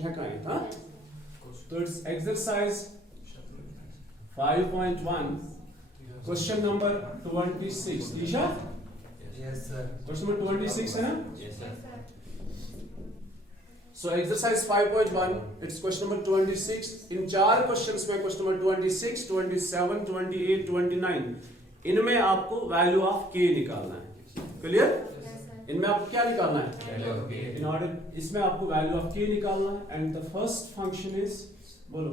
question है हाँ? तो it's exercise 5.1 question number 26. Tisha? Yes sir. Question number 26 है ना? Yes sir. So exercise 5.1 it's question number 26. In 4 questions में question number 26, 27, 28, 29 इनमें आपको value of k निकालना है. Clear? इनमें आपको क्या निकालना है? Value of k. In order इसमें आपको value of k निकालना है and the first function is बोलो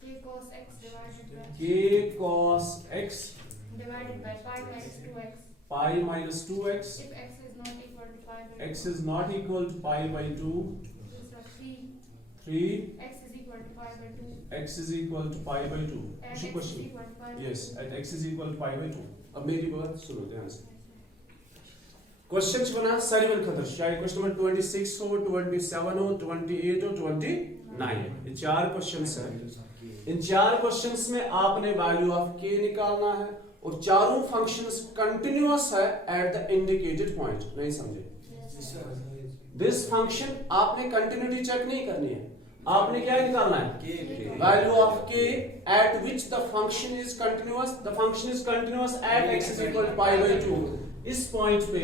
k cos x divided by k cos x divided by pi minus 2x. pi minus 2x. If x is not equal to pi by X is not equal to pi by 2. 3 x is equal to pi by 2. x is equal to pi by 2. At Which x is question? equal to pi by Yes, 2. at x is equal to pi by 2. अब मेरी बात सुनो ध्यान से. Questions बना सारी बन खतर. शायद question number 26 हो, 27 हो, 28 हो, 29. ये 4 questions हैं. इन 4 questions में आपने value of k निकालना है और चारों functions continuous है at the indicated point. नहीं समझे? This function आपने continuity check नहीं करनी है. आपने क्या निकालना है? Value of k at which the function is continuous. The function is continuous at x is equal to pi by 2. इस point पे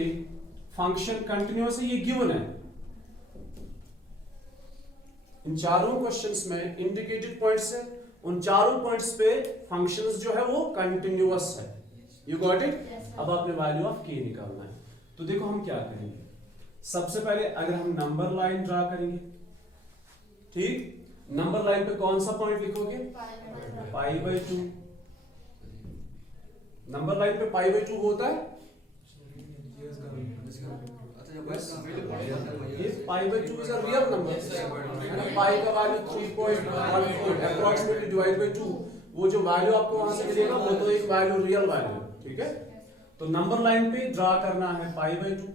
function continuous है, ये given है. इन चारों questions में indicated points है. उन चारों points पे functions जो है वो continuous है. You got it? अब आपने value of k निकालना है. तो देखो हम क्या करेंगे. सबसे पहले अगर हम नंबर लाइन ड्रा करेंगे, ठीक, नंबर लाइन पे कौन सा पॉइंट लिखोगे? पाई बाई 2. नंबर लाइन पे पाई बाई 2 होता है. If pi by 2 is a real number, and pi का वैल्यू 3.14 approximately divided by 2, वो जो वैल्यू आपको वहां से मिलेगा वो तो एक वैल्यू रियल वैल्यू है, ठीक है. तो नंबर लाइन पे ड्रा करना है पाई by 2.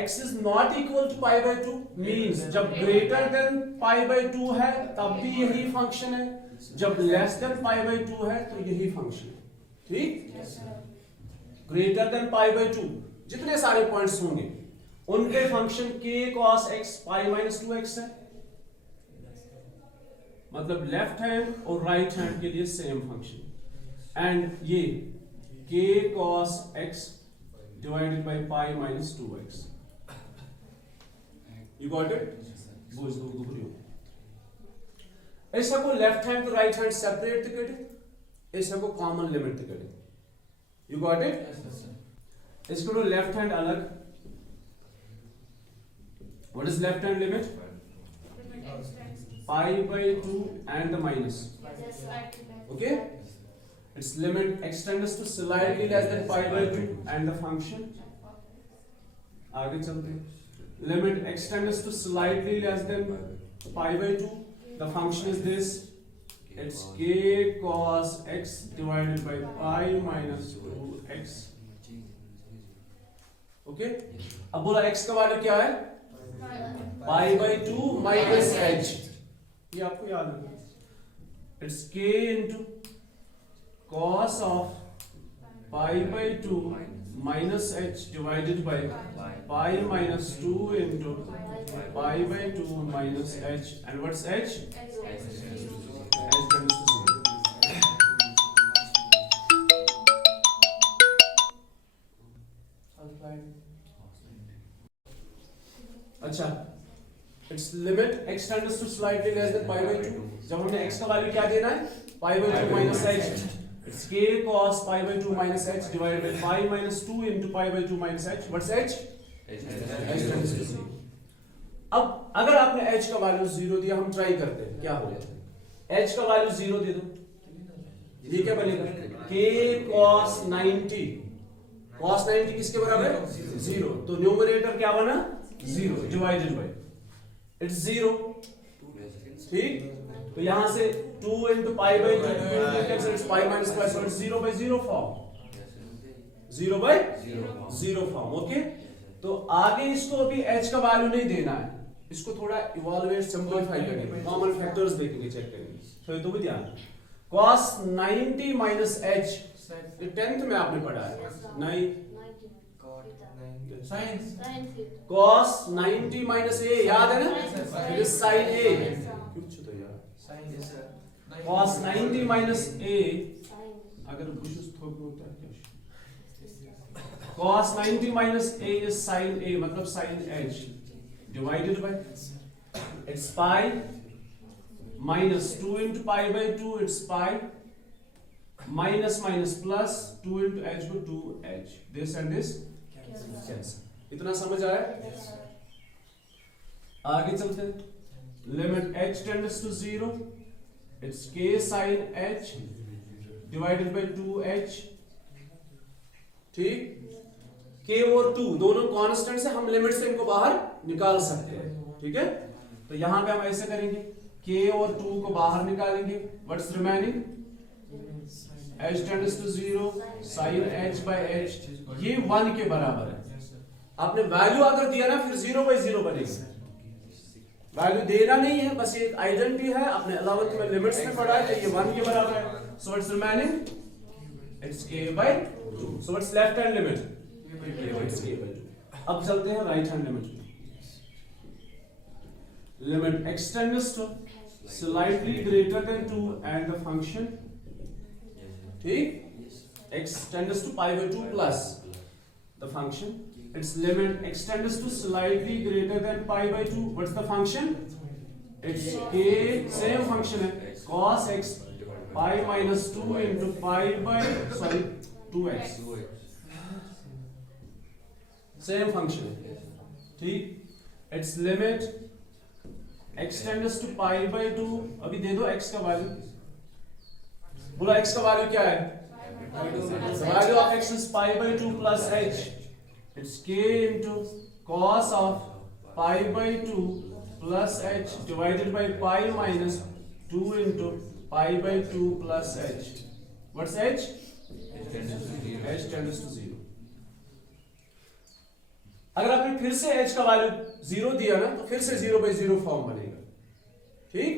x is not equal to pi by 2 means जब greater than pi by 2 है तब भी यही फंक्शन है, जब less than pi by 2 है तो यही फंक्शन है, ठीक. greater than pi by 2 जितने सारे पॉइंट्स होंगे उनके function k cos x pi minus 2x है. मतलब लेफ्ट हैंड और राइट हैंड के लिए सेम फंक्शन. एंड ये k cos x divided by pi minus 2x. You got it? बोझ दो दुबरियो. ऐसा को लेफ्ट हैंड तो राइट हैंड सेपरेट तिकड़े, ऐसा को कॉमन लिमिट तिकड़े. You got it? इसको लो लेफ्ट हैंड अलग. What is left hand limit? Pi by 2 and the minus. Okay? Its limit extends to slightly less than pi by 2 and the function. आगे चलते हैं. Limit extends to slightly less than pi by 2. The function is this. It's k cos x divided by pi minus 2x. Okay? अब बोला x का value क्या है? pi by 2 minus h. ये आपको याद है. It's k into cos of pi by 2 minus h divided by pi minus 2 into pi by 2 minus h. And what's h? H tends to 0. अच्छा, its limit extends to slightly less than pi by 2. जब हमने x का value क्या देना है? pi by 2 minus h. It's k cos pi by 2 minus h divided by pi minus 2 into pi by 2 minus h. What's h? H tends to 0. अब अगर आपने h का वैल्यू 0 दिया, हम ट्राई करते हैं क्या होगा. h का वैल्यू 0 दे दो, ये क्या बनेगा? k cos 90. cos 90 किसके बराबर है? 0. तो न्यूमरेटर क्या बना? 0 डिवाइडेड बाय इट्स 0, ठीक. तो यहां से 2 into pi by 2 cancel, it's pi minus pi, so it's 0 by 0 form. 0 by 0 form. Okay. तो आगे इसको अभी h का वैल्यू नहीं देना है, इसको थोड़ा इवैल्यूएट सिंपलीफाई करेंगे, कॉमन फैक्टर्स देखेंगे, चेक करेंगे. तो भी ध्यान. cos 90 minus h, ये 10th में आपने पढ़ा है. नहीं cos 90 minus a याद है ना, it is sin a. कुछ तो यार cos 90 minus a अगर बुशुस थोक होता है क्या, cos 90 minus a is sin a मतलब sin h divided by it's pi minus 2 into pi by 2 it's pi minus minus plus 2 into h by 2h this and this cancel. इतना समझ आया? आगे चलते हैं. Limit h tends to 0 it's k sin h divided by 2h. ठीक, k और 2 दोनों constant से हम लिमिट से इनको बाहर निकाल सकते हैं. ठीक है, तो यहां पे हम ऐसे करेंगे, k और 2 को बाहर निकालेंगे. What's remaining? h tends to 0 sin h by h ये 1 के बराबर है. आपने वैल्यू अगर दिया ना फिर 0 by 0 बनेगा. वैल्यू देना नहीं है, बस ये एक आइडेंटिटी है. आपने 11th में लिमिट्स में पढ़ा है, तो ये 1 के बराबर है. So it's remaining it's k by 2. So it's left hand limit it's k by 2. अब चलते हैं right hand limit. Limit x tends to slightly greater than 2 and the function, ठीक, x tends to pi by 2 plus the function, its limit x tends to slightly greater than pi by 2. What's the function? It's k, same function है, cos x pi minus 2 into pi by 2x. Same function है, ठीक. Its limit x tends to pi by 2. अभी दे दो x का value. बोला x का value क्या है? The value of x is pi by 2 plus h. It's k into cos of pi by 2 plus h divided by pi minus 2 into pi by 2 plus h. What's h? H tends to 0. अगर आपने फिर से h का value 0 दिया ना तो फिर से 0 by 0 फॉर्म बनेगा. ठीक,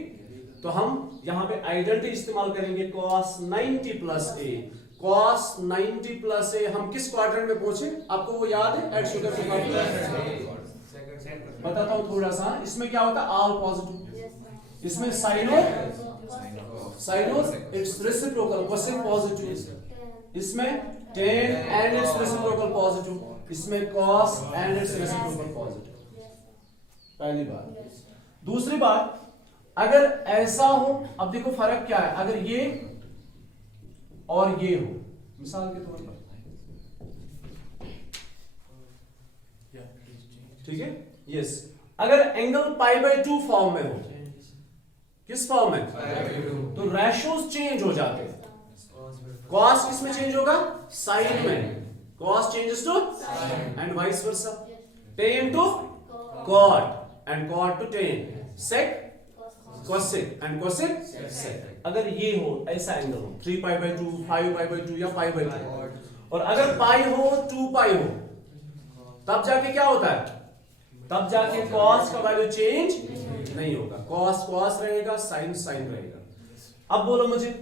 तो हम यहां पे आइडेंटिटी इस्तेमाल करेंगे cos 90 plus a. cos 90 plus a हम किस क्वाड्रेंट में पहुंचे? आपको वो याद है? ऐड शुगर को बताता हूं थोड़ा सा. इसमें क्या होता है? All positive. इसमें साइन और इट्स रेसिप्रोकल क्वेश्चन पॉजिटिव. इसमें tan and it's reciprocal positive. इसमें cos and it's reciprocal positive. पहली बात. दूसरी बात, अगर ऐसा हो, अब देखो फर्क क्या है. अगर ये और ये हो, मिसाल के तौर पर, ठीक है, यस, अगर एंगल पाई बाय 2 फॉर्म में हो, किस फॉर्म में? तो रेशियोज चेंज हो जाते हैं. कॉस किस में चेंज होगा? साइन में. Cos changes to and vice versa. Tan to cot and cot to tan. Sec cosec and cosec sec. अगर ये हो, ऐसा एंगल हो, 3 pi by 2, 5 pi by 2 या pi by 2, और अगर पाई हो 2 pi हो, तब जाके क्या होता है? तब जाके cos का वैल्यू चेंज नहीं होगा. cos cos रहेगा, sin sin रहेगा. अब बोलो मुझे,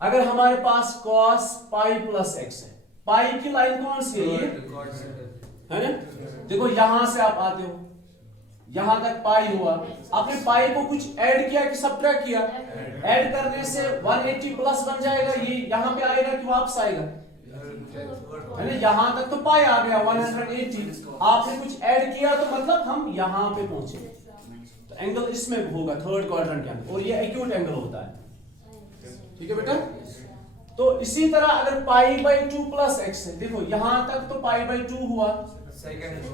अगर हमारे पास cos pi plus x है, पाई की लाइन कौन सी है? ये है ना. देखो यहां से आप आते हो, यहां तक पाई हुआ, आपने पाई को कुछ ऐड किया कि सब्ट्रैक्ट किया? ऐड करने से 180 प्लस बन जाएगा. ये यहां पे आएगा कि वापस आएगा? है ना, यहां तक तो पाई आ गया 180. आपने कुछ ऐड किया तो मतलब हम यहां पे पहुंचे. तो एंगल इसमें होगा थर्ड क्वाड्रेंट के अंदर, और ये एक्यूट एंगल होता है. ठीक है बेटा. तो इसी तरह अगर पाई बाय 2 प्लस एक्स है, देखो यहां तक तो पाई बाय 2 हुआ,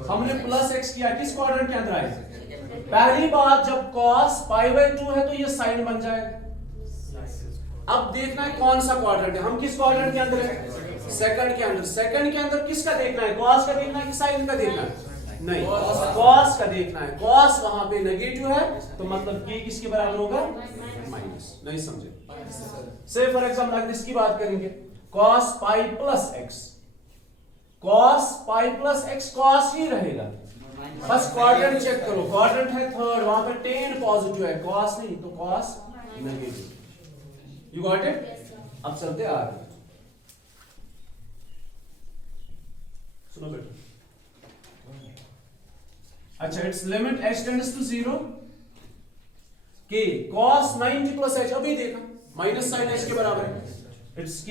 हमने प्लस एक्स किया, किस क्वाड्रेंट के अंदर आए? पहली बात, जब cos पाई बाय 2 है तो ये साइन बन जाएगा. अब देखना है कौन सा क्वाड्रेंट है. हम किस क्वाड्रेंट के अंदर है? सेकंड के अंदर. सेकंड के अंदर किसका देखना है? cos का देखना है कि साइन का देखना है? नहीं, cos का देखना है. cos वहां पे नेगेटिव है तो मतलब ये किसके बराबर होगा? माइनस. नहीं समझे? से फॉर एग्जांपल अगर इसकी बात करेंगे, cos pi plus x, cos pi plus x cos ही रहेगा. बस क्वाड्रेंट चेक करो, क्वाड्रेंट है थर्ड, वहां पे tan पॉजिटिव है, cos नहीं तो cos negative. You got it? अब चलते आगे. सुनो बेटा, अच्छा, it's limit h tends to 0 k cos 90 plus h, अभी देखा माइनस साइन h के बराबर है, it's k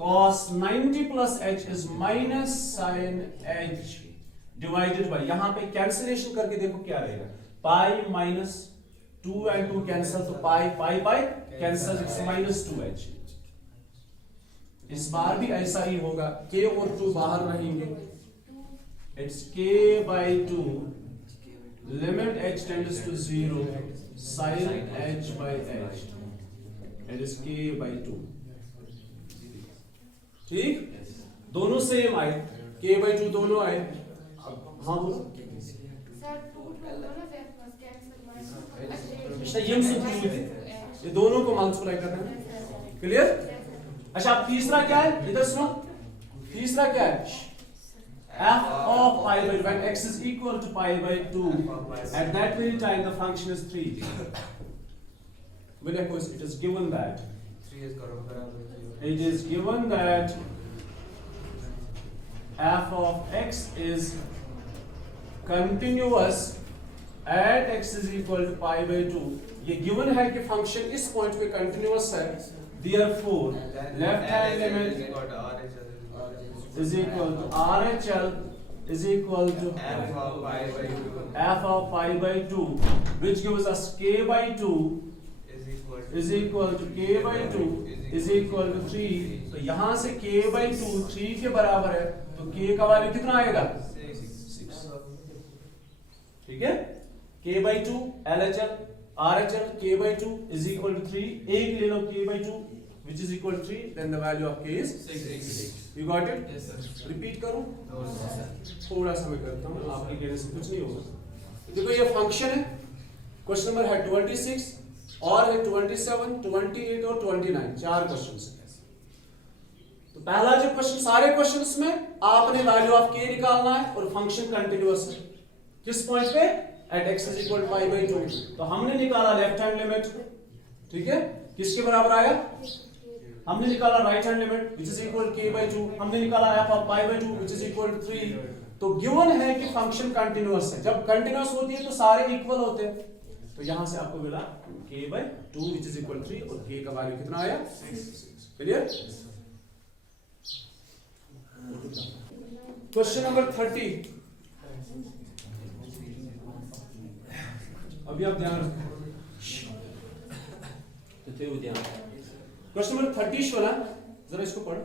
cos 90 plus h is minus sine h divided by, यहां पे कैंसिलेशन करके देखो क्या रहेगा, पाई माइनस 2 and 2 कैंसिल, तो pi pi pi cancel, it's minus 2h। इस बार भी ऐसा ही होगा, k और 2 बाहर रहेंगे, it's k by 2 limit h tends to 0 sin h by h, it is k by 2। ठीक, दोनों सेम आए, k by 2 दोनों आए। हाँ बोलो, सर 2 दोनों से कैंसिल माइनस, अच्छा ये सुनती हुई थी, ये दोनों को मल्टीप्लाई करना है, क्लियर। अच्छा अब तीसरा क्या है, इधर सुनो, तीसरा क्या है, f of pi by when x is equal to pi by 2, at that very time the function is 3। Well, of course it is given that f of x is continuous at x is equal to pi by 2, ये given है कि function इस point पे continuous है, therefore left hand limit is equal to RHL is equal to f of pi by 2, which gives us k by 2 is equal to k by 2 is equal to 3। तो यहां से k by 2 3 के बराबर है, तो k का value कितना आएगा, 6। ठीक है, k by 2 LHL RHL k by 2 is equal to 3, एक ले लो k by 2 which is equal to 3, then the value of k is 6। You got it? Yes sir. Repeat करूं, थोड़ा सा मैं करता हूं, आपके कहने से कुछ नहीं होगा। देखो ये फंक्शन है, क्वेश्चन नंबर है 26 और है 27, 28 और 29, 4 क्वेश्चंस हैं। तो पहला जो क्वेश्चन, सारे क्वेश्चंस में आपने वैल्यू ऑफ k निकालना है और फंक्शन कंटिन्यूअस है, किस पॉइंट पे, at x is equal to pi by 2। तो हमने निकाला लेफ्ट हैंड लिमिट, ठीक है, किसके बराबर आया, हमने निकाला right hand limit which is equal k by 2, हमने निकाला f of pi by 2 which is equal to 3। तो गिवन है कि फंक्शन कंटिन्यूअस है, जब कंटिन्यूअस होती है तो सारे इक्वल होते हैं, तो यहां से आपको मिला k by 2 which is equal to 3 और k का वैल्यू कितना आया, 6। क्लियर। क्वेश्चन नंबर 30, अभी आप ध्यान रखें, क्वेश्चन नंबर 30 वाला, जरा इसको पढ़ो।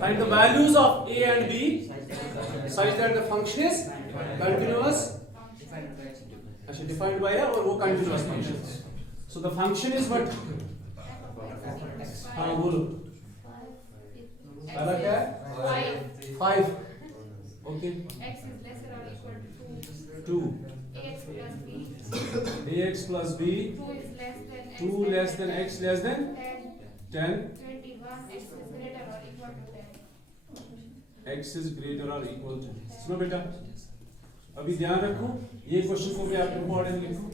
Find the values of a and b such that the function is continuous, अच्छा defined by a, और वो continuous function। So the function is what, हाँ बोलो, पहला क्या है, 5, okay, x is lesser or equal to 2, 2, ax plus b, ax plus b, 2 is less 2 less than than x less than 10, 10, 21, x is greater or equal to 10। x is greater or equal to, सुनो बेटा, अभी ध्यान रखो, ये question को भी आप important लिखो।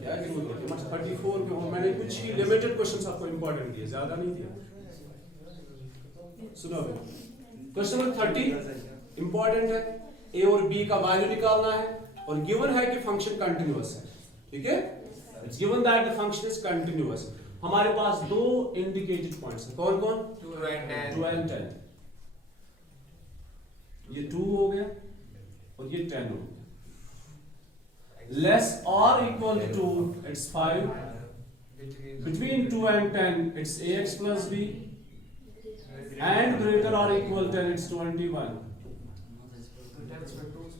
क्या गिनूं, 34 पे हो, मैंने कुछ ही लिमिटेड क्वेश्चंस आपको इंपॉर्टेंट दिए, ज्यादा नहीं दिया। सुनो बेटा, क्वेश्चन नंबर 30 इंपॉर्टेंट है, a और b का वैल्यू निकालना है और गिवन है कि फंक्शन कंटिन्यूअस है, ठीक है, it's given that the function is continuous. हमारे पास दो इंडिकेटेड पॉइंट्स हैं, कौन कौन, 2 and 10। 2 and 10, ये 2 हो गया और ये 10 हो गया, लेस और equal to it's 5, between 2 and 10 it's ax plus b, and greater or equal 10 it's 21।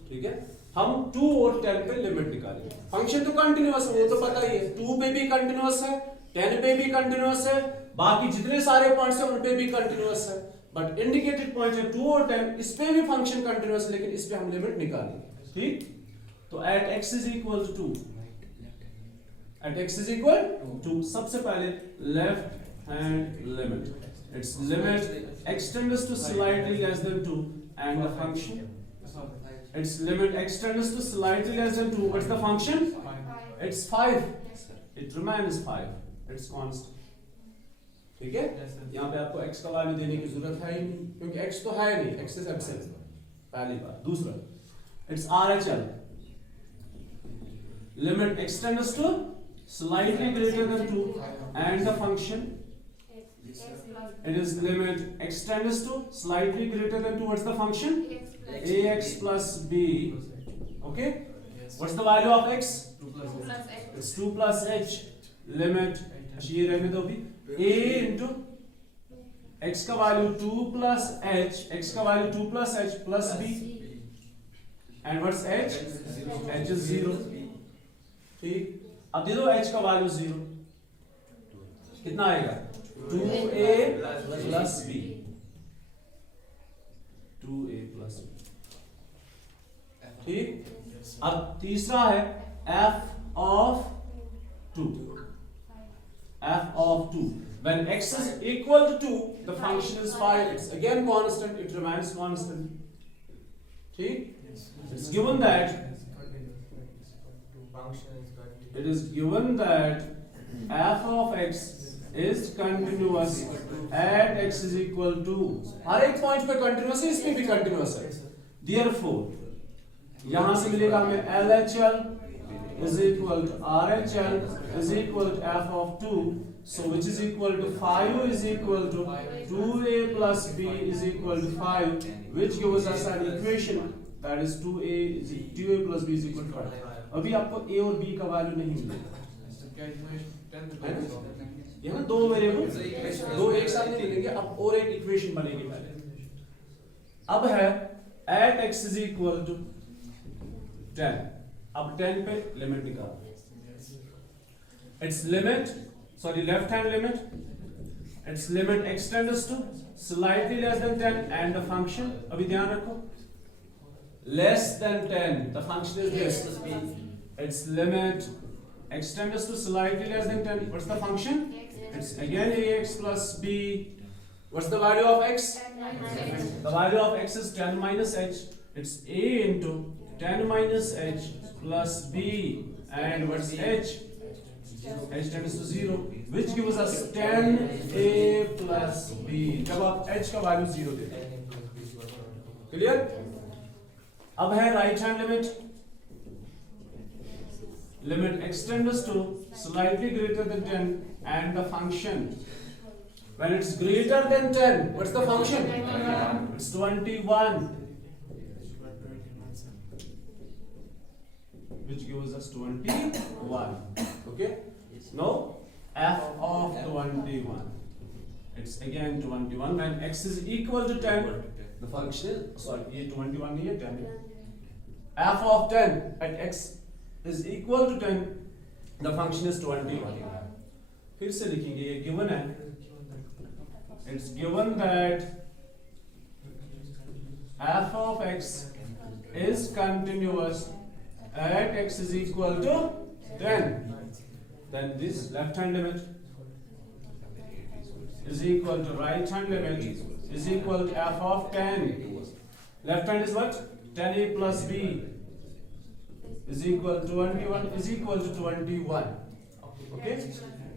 ठीक है, हम 2 और 10 पे लिमिट निकालेंगे, फंक्शन तो कंटिन्यूअस है, वो तो पता ही है, 2 पे भी कंटिन्यूअस है, 10 पे भी कंटिन्यूअस है, बाकी जितने सारे पॉइंट्स हैं उन पे भी कंटिन्यूअस है, बट इंडिकेटेड पॉइंट है 2 और 10, इस पे भी फंक्शन कंटिन्यूअस है, लेकिन इस पे हम लिमिट निकालेंगे। ठीक, तो at x is equal to 2, at x is equal to, सबसे पहले left hand limit, it's limit x tends to slightly less than 2 and the function, its limit x tends to slightly less than 2, what's the function, 5, it's 5, it remains 5, it's constant। ठीक है, यहाँ पे आपको x का value देने की जरूरत है ही नहीं, क्योंकि x तो है नहीं, x इज एब्सेंट, पहली बात। दूसरा, it's RHL, limit x tends to slightly greater than 2 and the function, it is limit x tends to slightly greater than 2, what's the function? Ax plus b. Okay, what's the value of x? 2 plus x. It's 2 plus h, limit ये रहने दो भी, a into x का value 2 plus h, x का value 2 plus h plus b, and what's h? h is 0. ठीक, अब दे दो h का वैल्यू 0, कितना आएगा? 2a plus b, 2a plus b। ठीक, अब तीसरा है f of 2, f of 2, when x is equal to 2 the function is 5, it's again constant, it remains constant। ठीक, it's given that it is given that f of x is continuous at x is equal to, हर एक point पे continuous है, इसमें भी continuous है, therefore यहां से मिलेगा हमें LHL is equal to RHL is equal to f of 2, so which is equal to 5 is equal to 2a plus b is equal to 5, which gives us an equation that is 2a plus b is equal to 5। अभी आपको a और b का value नहीं मिलेगा, ये ना दो variable दो एक साथ नहीं मिलेंगे, अब और एक इक्वेशन बनेगी पहले। अब है at x is equal to 10, अब 10 पे लिमिट निकालो, it's limit, sorry left hand limit, it's limit x tends to slightly less than 10 and the function, अभी ध्यान रखो, less than 10 the function is this, its limit x tends to slightly less than 10, what's the function? It's again ax plus b, what's the value of x? The value of x is 10 minus h, it's a into 10 minus h plus b, and what's h? h tends to 0, which gives us 10a plus b, जब आप h का value 0 देते हैं। Clear? अब है right hand limit, limit x tends to slightly greater than 10 and the function, when it's greater than 10, what's the function? It's 21, which gives us 21. Okay, now f of 21, it's again 21, when x is equal to 10 the function, sorry ये 21 नहीं है 10 है, f of 10 at x is equal to 10 the function is 21। फिर से लिखेंगे, ये given है, it's given that f of x is continuous at x is equal to 10, then this left hand limit is equal to right hand limit is equal to f of 10, left hand is what? 10a plus b is equal to 21 is equal to 21, okay,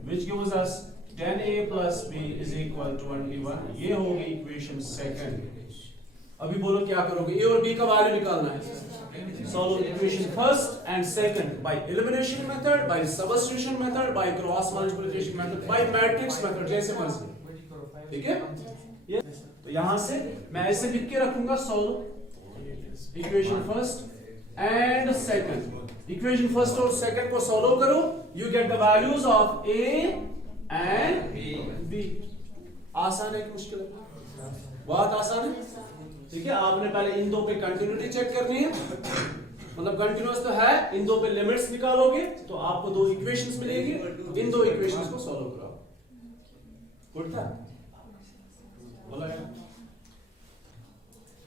which gives us 10a plus b is equal to 21। ये होगी equation second. अभी बोलो क्या करोगे, a और b का value निकालना है, solve equation first and second by elimination method, by substitution method, by cross multiplication method, by matrix method, जैसे मर्जी। ठीक है, ये तो यहां से मैं ऐसे लिख के रखूंगा, solve equation first and second, equation first और सेकंड को सॉल्व करो, you get the values of a and b। आसान है कि मुश्किल है? बहुत आसान है। ठीक है, आपने पहले इन दो पे कंटिन्यूटी चेक करनी है, मतलब कंटिन्यूअस तो है, इन दो पे लिमिट्स निकालोगे तो आपको दो इक्वेशंस मिलेगी, इन दो इक्वेशंस को सॉल्व करो। गुड था, बोला है।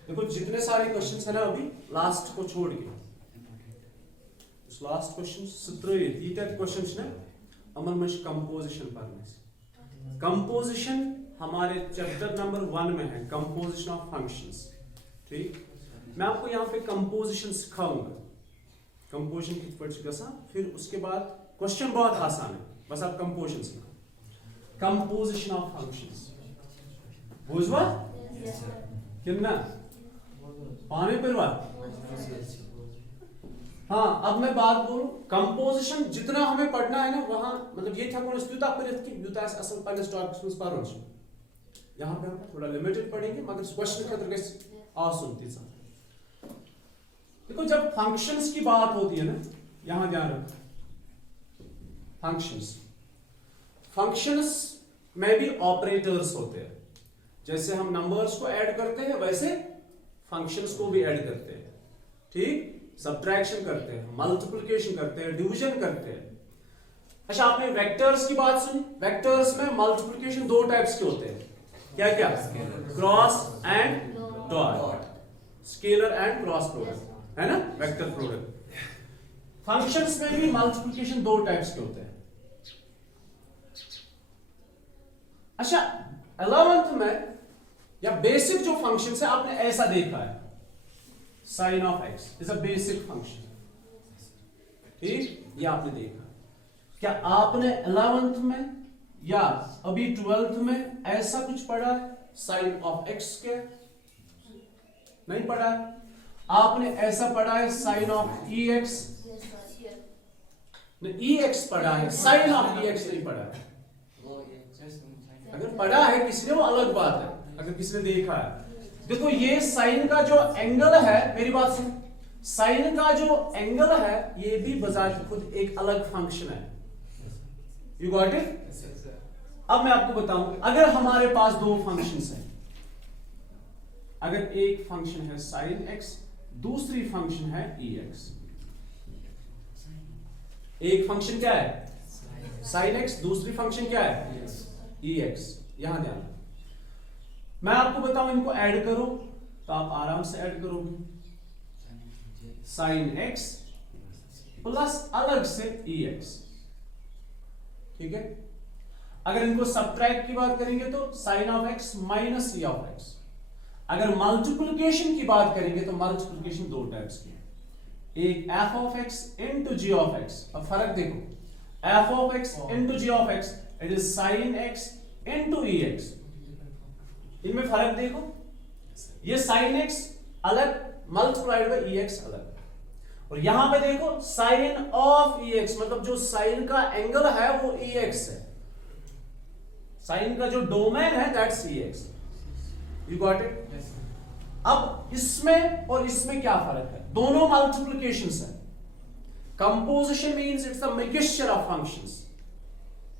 देखो जितने सारे क्वेश्चंस है ना अभी लास्ट को छोड़ के, उस लास्ट क्वेश्चन सत्रह तीन क्वेश्चंस ने अमल में कंपोजिशन पढ़ने से, कंपोजिशन हमारे चैप्टर नंबर 1 में है, कंपोजिशन ऑफ फंक्शंस। ठीक, मैं आपको यहाँ पे कंपोजिशन सिखाऊंगा, कंपोजिशन की पढ़ गसा, फिर उसके बाद क्वेश्चन बहुत आसान है, बस आप कंपोजिशन सीखो। कंपोजिशन ऑफ फंक्शंस बुझवा कितना पानी पिरवा। हाँ अब मैं बात बोलूं कंपोजिशन जितना हमें पढ़ना है ना वहां मतलब ये था यूता पढ़ित कि यूता असल पन्नस टॉपिक्स में पढ़ो यहाँ पे हम थोड़ा लिमिटेड पढ़ेंगे मगर क्वेश्चन खतर गस आसुन तीसा। देखो जब फंक्शंस की बात होती है ना यहां ध्यान रखो फंक्शंस में भी ऑपरेटर्स होते हैं। जैसे हम नंबर्स को ऐड करते हैं वैसे फंक्शंस को भी ऐड करते हैं, ठीक, सब्ट्रैक्शन करते हैं, मल्टीप्लिकेशन करते हैं, डिवीजन करते हैं। अच्छा आपने वेक्टर्स की बात सुनी, वेक्टर्स में मल्टीप्लिकेशन दो टाइप्स के होते हैं, क्या क्या, cross and dot, scalar and cross product है ना, वेक्टर प्रोडक्ट। फंक्शंस में भी मल्टीप्लिकेशन दो टाइप्स के होते हैं। अच्छा 11th में या बेसिक जो फंक्शन है आपने ऐसा देखा है, sine of x is a basic function, ठीक, ये आपने देखा। क्या आपने 11th में या अभी 12th में ऐसा कुछ पढ़ा है साइन ऑफ एक्स के? नहीं पढ़ा है। आपने ऐसा पढ़ा है sine of e x? E x पढ़ा है, साइन ऑफ ई एक्स नहीं पढ़ा है। अगर पढ़ा है किसी ने वो अलग बात है, अगर किसी ने देखा है। देखो ये साइन का जो एंगल है, मेरी बात सुन, साइन का जो एंगल है ये भी बजाय खुद एक अलग फंक्शन है। You got it? अब मैं आपको बताऊं, अगर हमारे पास दो फंक्शंस हैं, अगर एक फंक्शन है साइन एक्स, दूसरी फंक्शन है ई एक्स। एक फंक्शन क्या है साइन एक्स, दूसरी फंक्शन क्या है ई एक्स। यहां ध्यान, मैं आपको बताऊं इनको ऐड करो तो आप आराम से ऐड करोगे, साइन एक्स प्लस अलग से ई एक्स, ठीक है। अगर इनको सब्ट्रैक्ट की बात करेंगे तो sine of x minus e of x. अगर मल्टीप्लिकेशन की बात करेंगे तो मल्टीप्लिकेशन दो टाइप्स की है, एक f of x into g of x. अब फर्क देखो, f of x into g of x it is sine x into e x. इनमें फर्क देखो, ये साइन एक्स अलग मल्टीप्लाइड बाय ई एक्स अलग, और यहां पे देखो साइन ऑफ ई एक्स मतलब जो साइन का एंगल है वो ई एक्स है, साइन का जो डोमेन है that's E x. You got it? अब इसमें और इसमें क्या फर्क है? दोनों मल्टीप्लिकेशंस है। Composition means it's a mixture of functions.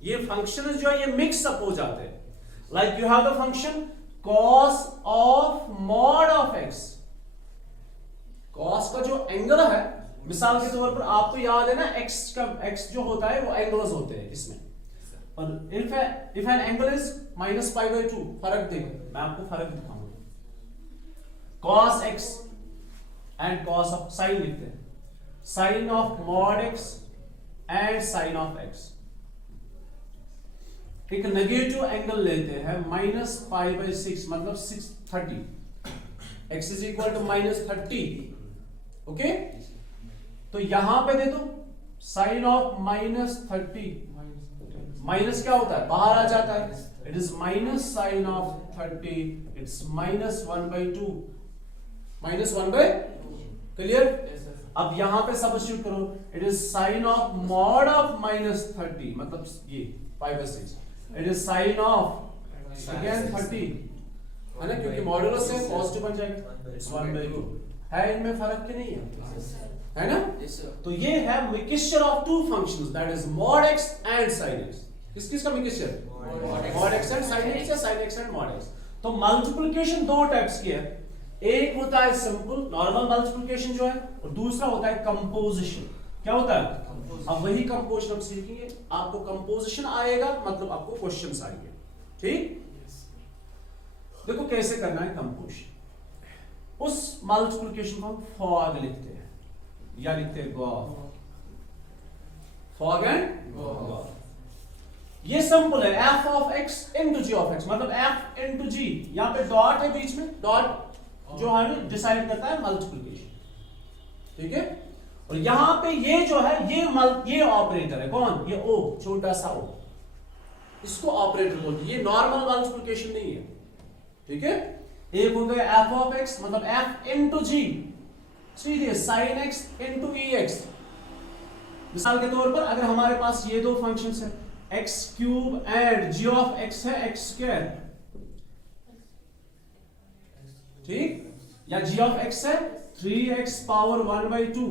ये फंक्शंस जो है ये मिक्स अप हो जाते हैं। Like you have the function cos of mod of x। cos का जो एंगल है, मिसाल के तौर पर आपको याद है ना x का, x जो होता है वो एंगल्स होते हैं इसमें, और if an angle is minus pi by 2, फर्क देखो, मैं आपको फर्क दिखाऊंगा। cos x and cos of, sine लिखते हैं, sine of mod x and sine of x। एक नेगेटिव एंगल लेते हैं माइनस पाई बाई 6 मतलब 630, x is equal to minus 30, okay. तो यहां पे दे दो साइन ऑफ माइनस 30, माइनस क्या होता है बाहर आ जाता है, it is minus sine of 30, it's minus 1/2, minus 1/2, clear. अब यहां पे सब्स्टिट्यूट करो, it is sine of mod of minus 30 मतलब ये pi by 6, it is sine of again 30 है ना, क्योंकि मॉडुलस है पॉजिटिव बन जाएगा, इट्स 1/2 है। इनमें फर्क की नहीं है ना? तो ये है mixture of two functions, that is mod x and sin x। किस किस का mixture? Mod x and sin x या sin x and mod x। तो मल्टीप्लिकेशन दो टाइप्स की है, एक होता है सिंपल नॉर्मल मल्टीप्लिकेशन जो है, और दूसरा होता है कंपोजिशन। क्या होता है? अब वही कंपोजिशन हम सीखेंगे, आपको कंपोजिशन आएगा मतलब आपको क्वेश्चंस आएंगे, ठीक। देखो कैसे करना है कंपोजिशन। उस मल्टीप्लिकेशन को हम फॉग लिखते हैं या लिखते हैं गॉड, फॉग एंड गॉड। ये सिंपल है, f of x into g of x मतलब एफ इंटू जी, यहां पे डॉट है बीच में, डॉट जो हमें डिसाइड करता है मल्टीप्लिकेशन, ठीक है। और यहां पे ये जो है ये ऑपरेटर है, कौन? ये ओ, छोटा सा ओ, इसको ऑपरेटर बोलते हैं, ये नॉर्मल मल्टीप्लिकेशन नहीं है, ठीक है। एक हो गया एफ ऑफ एक्स, मतलब एफ इंटू जी, सीधे sign x into e x. मिसाल के तौर पर अगर हमारे पास ये दो फंक्शंस है, x cube and g of x है एक्स स्क्वायर, ठीक, या जी ऑफ एक्स है 3x पावर 1/2,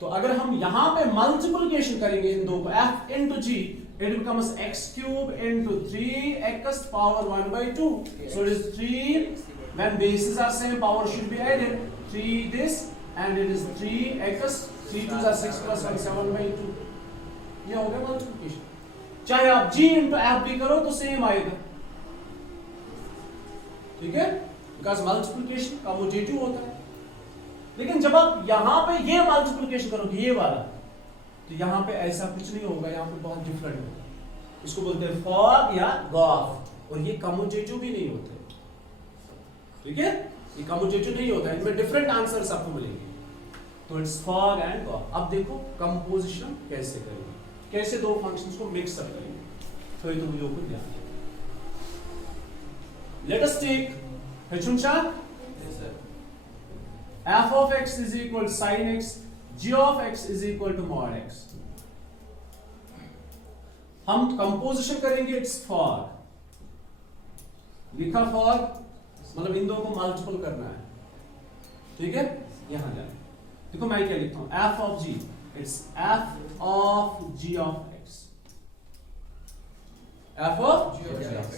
तो अगर हम यहां पे मल्टीप्लिकेशन करेंगे इन दो को, f into g, it becomes x cube into 3x power 1/2, so it is 3, when bases are same power should be added, 3 this and it is 3x, 3 2s are 6 plus 1 7/2, ये हो गया मल्टीप्लिकेशन। चाहे आप g into f भी करो तो same आएगा, ठीक है, बिकॉज मल्टीप्लिकेशन कम्यूटेटिव होता है। लेकिन जब आप यहां पे ये मल्टीप्लिकेशन करोगे ये वाला, तो यहां पे ऐसा कुछ नहीं होगा, यहां पे बहुत डिफरेंट होगा, इसको बोलते हैं फॉग या गॉफ, और ये कम्यूटेटिव भी नहीं होते, ठीक है, ये कम्यूटेटिव नहीं होता है, इनमें डिफरेंट आंसर्स आपको मिलेंगे, तो इट्स फॉग एंड गॉफ। अब देखो कंपोजिशन कैसे करेंगे, कैसे दो फंक्शंस को मिक्स अप करेंगे, तो ये तुम लोगों को ध्यान देना। Let us take Hechuncha, f of x is equal to sin x, g of x is equal to mod x. हम कंपोजिशन करेंगे, इट्स फॉग, लिखा फॉग, मतलब इन दोनों को मल्टीपल करना है, ठीक है। यहां जाए, देखो मैं क्या लिखता हूं, f of g, it's f of g of x, f of g of x,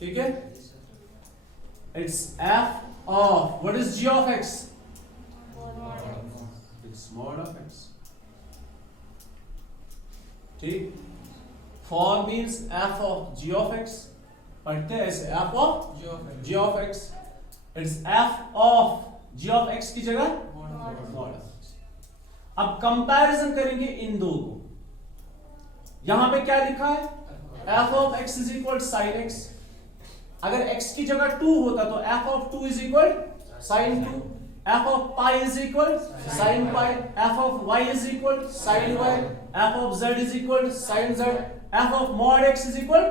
ठीक है। It's f of, what is g of x? It's mod of x. ठीक, fog means f of g of x, पढ़ते हैं ऐसे, f of g of x, it's f of g of x की जगह mod of x। अब comparison करेंगे इन दो को, यहां पे क्या लिखा है, f of x is equal to sin x, अगर x की जगह 2 होता तो f of 2 is equal sin 2, f of pi is equal sin pi, f of y is equal sin y, f of z is equal sin z, f of mod x is equal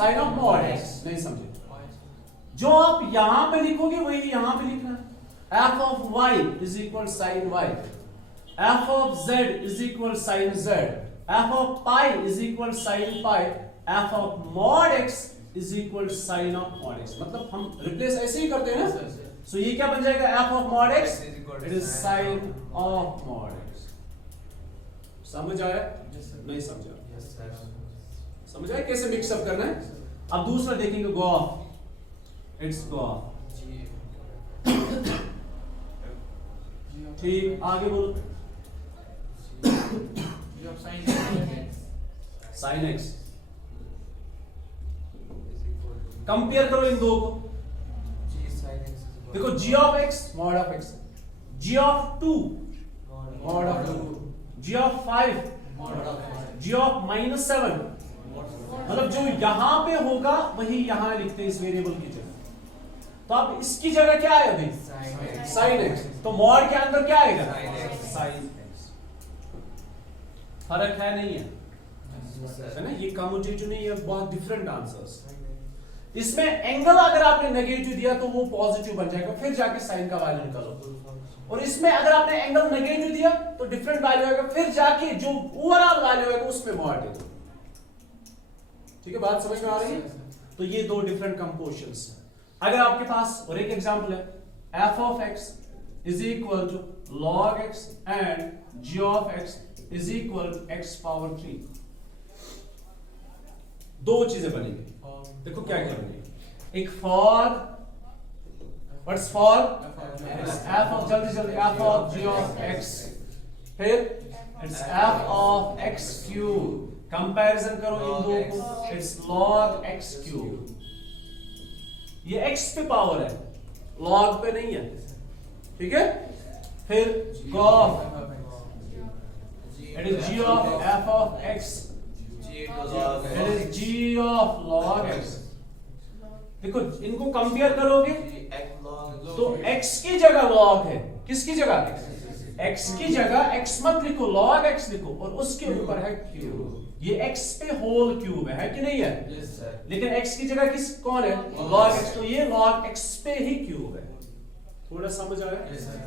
sin of mod x। नहीं समझे, जो आप यहां पे लिखोगे वही यहां पे लिखना है, f of y is equal sin y, f of z is equal sin z, f of pi is equal sin pi, f of mod x is equal to sin of mod x। मतलब हम replace ऐसे ही करते हैं ना, सो ये क्या बन जाएगा, f of mod x, it is sin of mod x। समझ आया? नहीं समझा? समझ आया कैसे मिक्स अप करना है? अब दूसरा देखेंगे गॉफ, इट्स गॉफ, ठीक, आगे बोलो, sin x, कंपेयर करो इन दो को, देखो g of x mod of x, g of 2 mod of 2, g of 5 g of -7, मतलब जो यहां पे होगा वही यहां लिखते हैं इस वेरिएबल की जगह। तो अब इसकी जगह क्या है अभी, sin x, तो mod के अंदर क्या आएगा, sin x। फर्क है नहीं है ना, ये कम्यूटेटिव नहीं है, बहुत डिफरेंट आंसर्स। इसमें एंगल अगर आपने नेगेटिव दिया तो वो पॉजिटिव बन जाएगा, फिर जाके साइन का वैल्यू निकालो, और इसमें अगर आपने एंगल नेगेटिव दिया तो डिफरेंट वैल्यू आएगा, फिर जाके जो ओवरऑल वैल्यू आएगा उसमें मॉड दे दो, ठीक है, बात समझ में आ रही है। तो ये दो डिफरेंट कंपोजिशंस हैं। अगर आपके पास और एक एग्जांपल है, f of x is equal to log x and g of x is equal to x power 3, दो चीजें बनेंगी, देखो क्या क्या बनेगी, एक fog, what's fog, f of, जल्दी जल्दी, f of g of x, फिर it's f of x cube, comparison करो इन दो को, इट्स log x क्यूब, ये x पे पावर है, log पे नहीं है, ठीक है। फिर gov, it is g of f of x, it is g of log x। देखो इनको कंपेयर करोगे तो x की जगह log है, किसकी जगह, x की जगह x मत लिखो, log x लिखो और उसके ऊपर है क्यूब। ये x पे होल क्यूब है कि नहीं है? Yes, sir. लेकिन x की जगह किस कौन है? log x, तो ये log x पे ही क्यूब है। थोड़ा समझ आया? Yes, sir.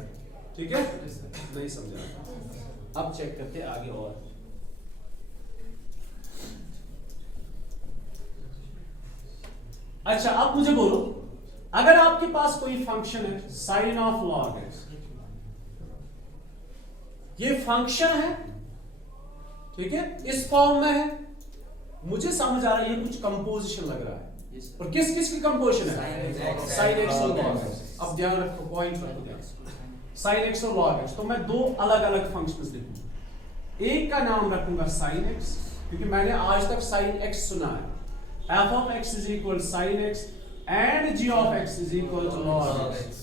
ठीक है? Yes, sir. नहीं समझा। अब चेक करते हैं आगे और। अच्छा, अब मुझे बोलो, अगर आपके पास कोई फंक्शन है साइन ऑफ लॉग एक्स, ये फंक्शन है, ठीक है, इस फॉर्म में है, मुझे समझ आ रहा है ये कुछ कंपोजिशन लग रहा है। और किस किस की कंपोजिशन है? साइन एक्स और लॉग एक्स। अब ध्यान रखो, पॉइंट रखो ध्यान, साइन एक्स और लॉग एक्स। तो मैं दो अलग अलग फंक्शंस लिखूंगा। एक का नाम रखूंगा साइन एक्स, क्योंकि मैंने आज तक साइन एक्स सुना है। f of x is equal sin x and g of x is equal to log x।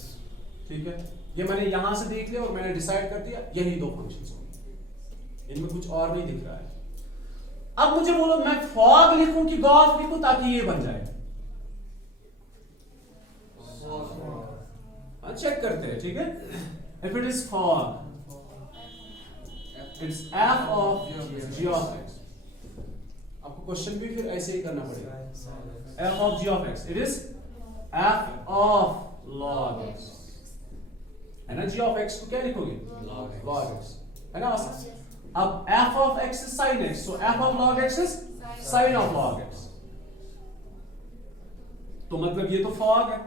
ठीक है, ये मैंने यहां से देख लिया और मैंने डिसाइड कर दिया यही दो फंक्शंस होंगे, इनमें कुछ और नहीं दिख रहा है। अब मुझे बोलो मैं फॉग लिखूं कि गॉफ लिखूं ताकि ये बन जाए। चेक करते हैं, ठीक है। If it is fog, it's f of g of x। आपको क्वेश्चन भी फिर ऐसे ही करना पड़ेगा। f of g of x, it is f of log x, है ना? g of x को क्या लिखोगे? log x, है ना? अब f of x is sin x, so f of log x is sin of log x। तो मतलब ये तो fog है,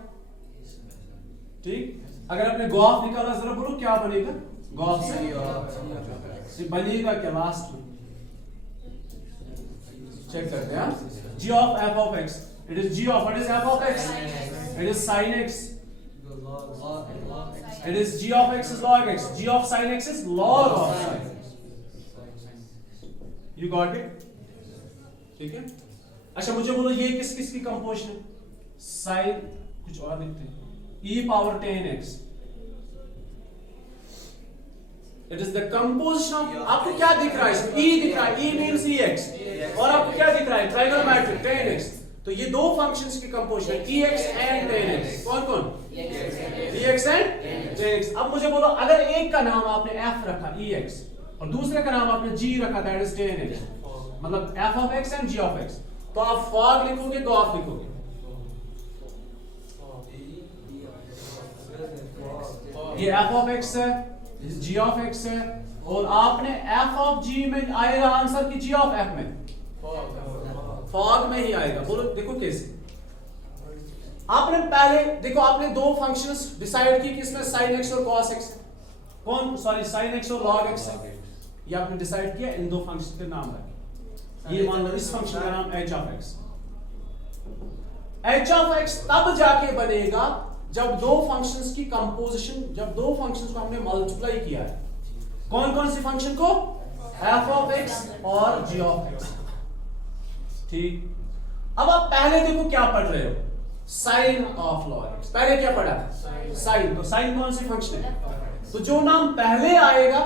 ठीक। अगर आपने गॉफ निकाला, जरा बोलो क्या बनेगा गॉफ से? बनेगा क्या लास्ट में? चेक करते हैं। g of f of x, it is g of, what is f of x? It is sin x। It is g of x is log x, g of sin x is log of sin x। You got it? ठीक है। अच्छा, मुझे बोलो ये किस किस की composition है? साइन, कुछ और लिखते हैं, e power 10x। It is the composition of, आपको क्या दिख रहा है इसमें? e दिख रहा है, e means ex, और आपको क्या दिख रहा है? Trigonometric 10x। तो ये दो फंक्शंस की कंपोजिशन है, ex and 10x। कौन कौन? ex and 10x। अब मुझे बोलो, अगर एक का नाम आपने f रखा ex और दूसरे का नाम आपने g रखा, that is 10x, मतलब f of x and g of x, तो आप fog लिखोगे, गॉफ लिखोगे? ये f of x है, g of x है, और आपने f of g में आएगा आंसर कि g of f में? fog में ही आएगा। बोलो, देखो कैसे। आपने पहले देखो, आपने दो फंक्शंस डिसाइड की कि इसमें sin x और cos x है। कौन? सॉरी, sin x और log x है। ये आपने डिसाइड किया, इन दो फंक्शन के नाम रखे। ये मान लो इस फंक्शन का नाम h of x। h of x तब जाके बनेगा जब दो फंक्शंस की कंपोजिशन, जब दो फंक्शंस को हमने मल्टीप्लाई किया है। कौन कौन सी फंक्शन को? f of x और g of x। ठीक। अब आप पहले देखो क्या पढ़ रहे हो, साइन ऑफ log x। पहले क्या पढ़ा? साइन। तो साइन कौन सी फंक्शन है? तो जो नाम पहले आएगा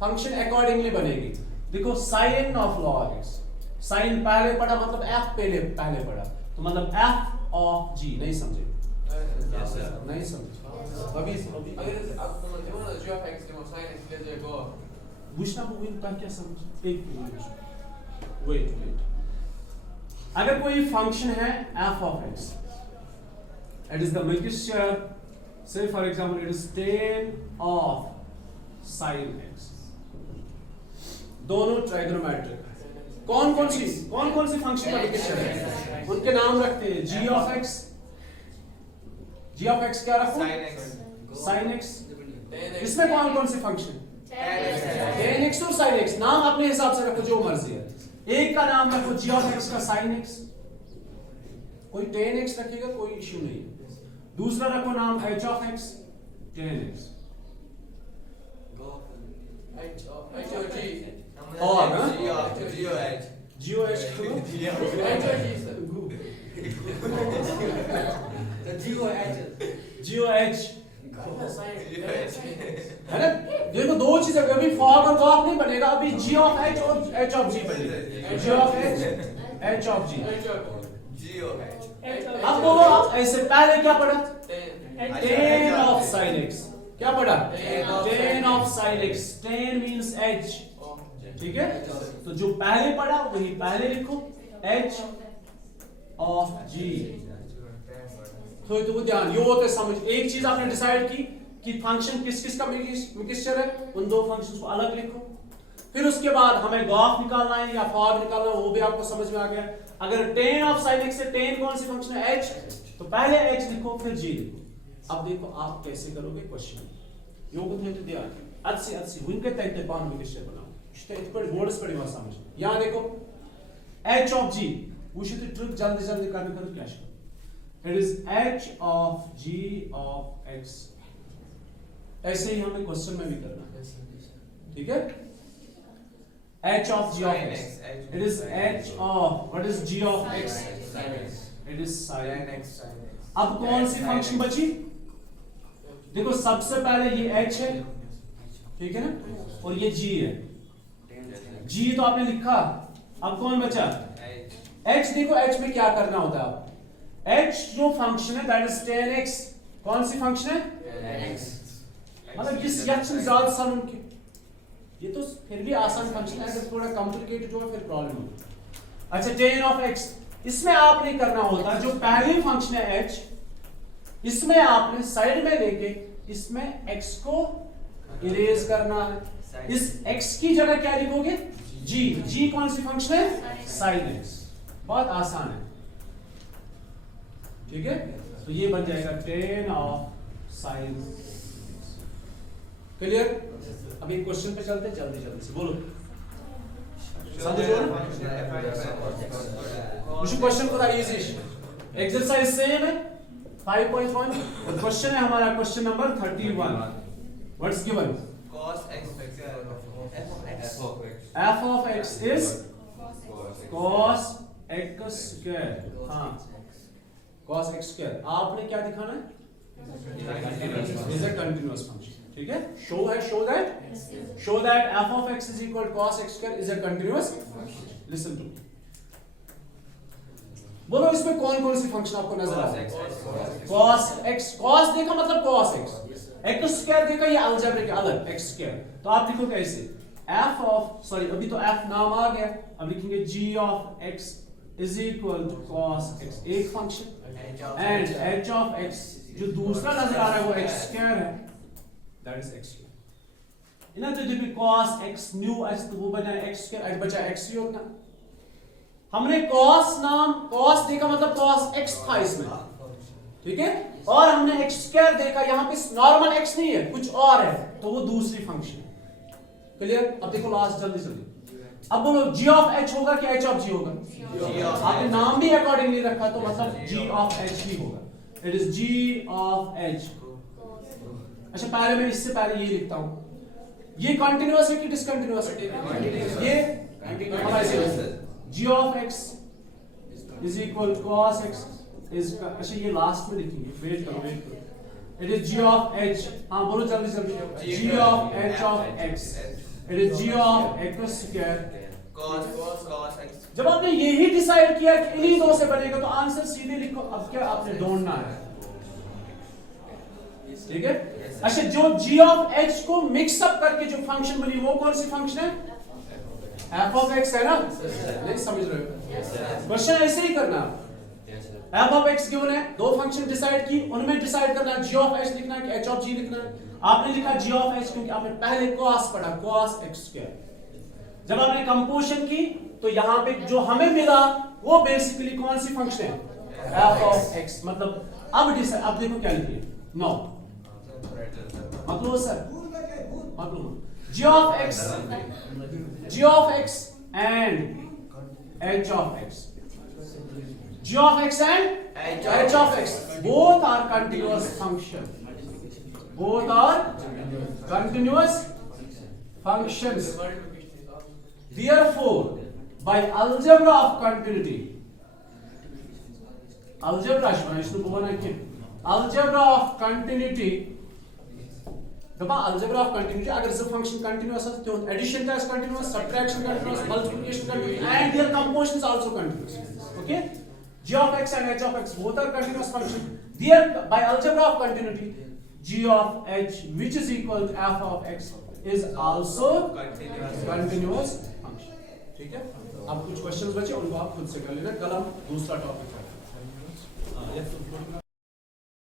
फंक्शन अकॉर्डिंगली बनेगी। देखो, sine of log x, sine पहले पढ़ा मतलब f पहले पढ़ा, तो मतलब f of g। नहीं समझे? नहीं समझ अभी पूछना का क्या समझ? एक वेट। अगर कोई फंक्शन है f of x, it is the mixture, say for example it is tan of sin x, दोनों ट्राइगोनोमेट्रिक। कौन कौन सी फंक्शन का मिक्सचर है? उनके नाम रखते हैं। g of x, g of x क्या रखो? sin x। इसमें कौन कौन से फंक्शन? tan x और sin x। नाम अपने हिसाब से रखो, जो मर्जी है। एक का नाम रखो g of x का sin x, कोई tan x रखेगा, कोई इश्यू नहीं है। दूसरा रखो नाम h of x, tan x। है ना? देखो, दो चीजें, अभी फॉग और गॉफ नहीं बनेगा, अभी g of h और h of g बनेगा। g of h of g। अब बोलो, आप ऐसे पहले क्या पढ़ा? tan of sin x। क्या पढ़ा? Tan of tan of sin x. tan means h. ठीक है, तो जो पहले पढ़ा वही पहले लिखो, h of g. तो वो ध्यान यो होता है समझ. एक चीज आपने डिसाइड की कि फंक्शन किस किस का मिक्सचर है, उन दो फंक्शंस को अलग लिखो. फिर उसके बाद हमें गॉफ निकालना है या फॉर निकालना है, वो भी आपको समझ में आ गया. अगर tan of sin x से tan कौन सी फंक्शन है? h. तो पहले h लिखो फिर g लिखो. अब देखो आप कैसे करोगे क्वेश्चन. योग थे ध्यान अच्छी उनके तहत पान मिक्सचर बनाओ. işte इस पर बोर्ड्स पर मत समझ. यहां देखो h of g वो शुद्ध ट्रिक जल्दी जल्दी करने करो क्या है. It is h of g of x. ऐसे ही हमें क्वेश्चन में भी करना है. ठीक है, h of g of x. It is h of what is g of x? It is sin x. अब कौन सी फंक्शन बची? देखो सबसे पहले ये h है, ठीक है ना, और ये g है. g तो आपने लिखा. अब कौन बचा? h. देखो h में क्या करना होता है. h जो फंक्शन है दैट इज tan x. कौन सी फंक्शन है? मतलब जिस यक्ष में ज्यादा सन उनके, ये तो फिर भी आसान फंक्शन है. अगर थोड़ा कॉम्प्लिकेटेड हो फिर प्रॉब्लम होगी. अच्छा, tan of x इसमें आप नहीं करना होता. जो पहली फंक्शन है h, इसमें आपने साइड में लेके इसमें x को इरेज करना है. इस x की जगह क्या लिखोगे? g. g कौन सी फंक्शन है? sin x. बहुत आसान है. ठीक है, तो ये बन जाएगा tan of sin x. Clear? अब एक क्वेश्चन पे चलते जल्दी जल्दी से बोलो. क्वेश्चन को इजी. एक्सरसाइज सेम है 5.1. क्वेश्चन है हमारा question number 31. What's given? cos x f of x is cos x square. हाँ, cos x square. आपने क्या दिखाना है? is a continuous function. ठीक है, show that f of x is equal to cos x square is a continuous function. Listen to me. बोलो इसमें कौन कौन सी फंक्शन आपको नजर आ रही है? cos x. cos देखा मतलब cos x. x स्क्वायर देखा ये अलजेब्रिक अलग x स्क्वायर. तो आप लिखोगे ऐसे f of सॉरी अभी तो f नाम आ गया. अब लिखेंगे g of x is equal to cos x एक function and h of x जो दूसरा नजर आ रहा है वो x स्क्वायर है. That is x square. इन्हें तो जब cos x न्यू x तो वो बना x स्क्वायर आज बचा x योग ना. हमने cos नाम cos देखा मतलब cos x था इसमें. ठीक है, और हमने x स्क्वायर देखा. यहाँ पे नॉर्मल x नहीं है कुछ और है, तो वो दूसरी फंक्शन. क्लियर? अब देखो लास्ट जल्दी जल्दी. अब बोलो g of h होगा कि h of g होगा? आपने नाम भी अकॉर्डिंगली रखा तो मतलब g of h ही होगा. It is g of h. अच्छा, पहले मैं इससे पहले ये लिखता हूं. ये कंटिन्यूअस है कि डिसकंटिन्यूअस है? ये g of x is equal cos x is. अच्छा, ये लास्ट में लिखेंगे. वेट करो. It is g of h. हाँ बोलो जल्दी जल्दी. g of h of x. It is g of x square cos x. जब आपने यही डिसाइड किया कि इन्हीं दो से बनेगा तो आंसर सीधे लिखो. अब क्या आपने ढूंढना है? ठीक है. अच्छा, जो g of h को मिक्स अप करके जो फंक्शन बनी वो कौन सी फंक्शन है? f of x है ना? नहीं समझ रहे हो? क्वेश्चन ऐसे ही करना. f of x गिवन है, दो फंक्शन डिसाइड की, उनमें डिसाइड करना है g of h लिखना है कि h of g लिखना है. आपने लिखा g of h क्योंकि आपने पहले cos पढ़ा, cos x स्क्वायर. जब आपने कंपोजिशन की तो यहाँ पे जो हमें मिला वो बेसिकली कौन सी फंक्शन है? f of x. मतलब अब देखो क्या लिखिए. नो मतलब सर मतलब g of x and h of x. g of x and h of x both are continuous function. Both are continuous functions. Therefore, by algebra of continuity, algebra of continuity. algebra of continuity अगर सब function continuous है तो addition is continuous, subtraction continuous, multiplication continuous, and their composition is also continuous. Okay, g of x and h of x both are continuous function. There by algebra of continuity g of h which is equal to f of x is also continuous function. ठीक है, अब कुछ questions बचे उनको आप खुद से कर लेना, कल हम दूसरा टॉपिक